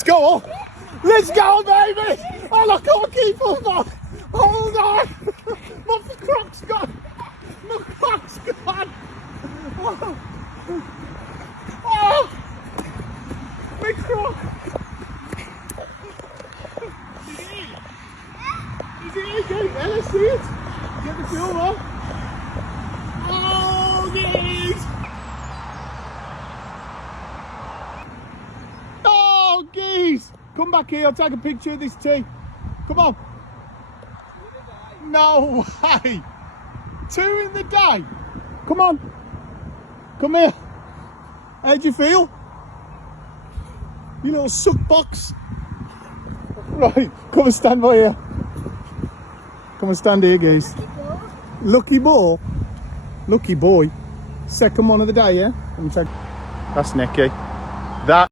Let's go. Let's go, baby. Oh, I can't keep up. Hold on. My croc's gone. My croc's gone. Oh. Oh. My croc. Is it okay? Let's see it. Get the film on. Oh, geez. Oh, geez. Come back here. I'll take a picture of this tea. Come on. No way. 2 in the day. Come on. Come here. How'd you feel? You little suck box. Right. Come and stand by here. Come and stand here, guys. Lucky ball. Lucky boy. Second one of the day, yeah? Let me check. That's Nicky. That